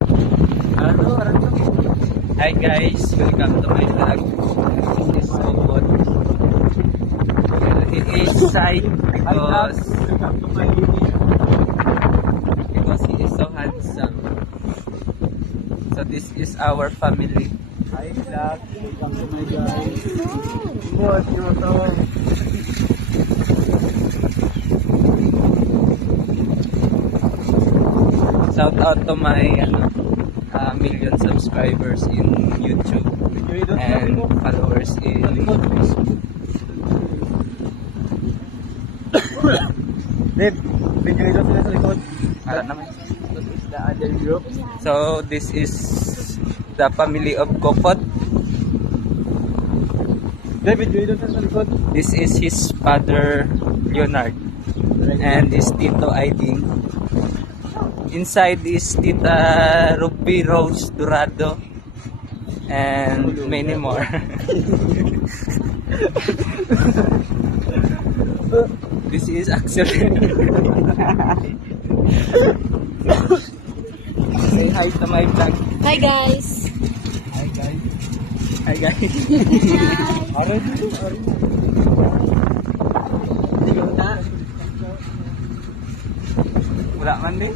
Hi guys, welcome to my vlog. This is Sobot. He is shy because he is so handsome. So this is our family. Hi vlog, welcome to my guys. What you know? Shout out to my million subscribers in YouTube and followers in Facebook. Dave, video ito sila sa likod. Alam naman. This is the other group. So this is the family of Kokot. Dave, video ito sila sa likod. This is his father Leonard and his Tito Aiding. Inside is Tita Ruby Rose Dorado and many more. This is actually say hi to my vlog. Hi guys. Hi guys. Hi guys. Aray dito, aray. Ikaw na. Wala man din.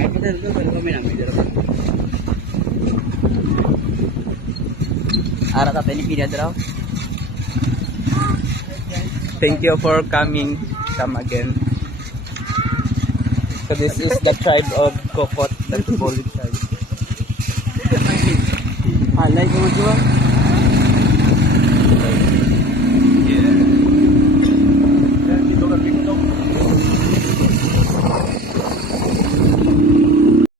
Ay, padal ko, pero kami namin dito. Ara ka Pilipina daw. Thank you for coming. Come again. So this is the tribe of Kokot, the Tuboli tribe. Alay ko mo diwa. Yeah. Dito ka dito.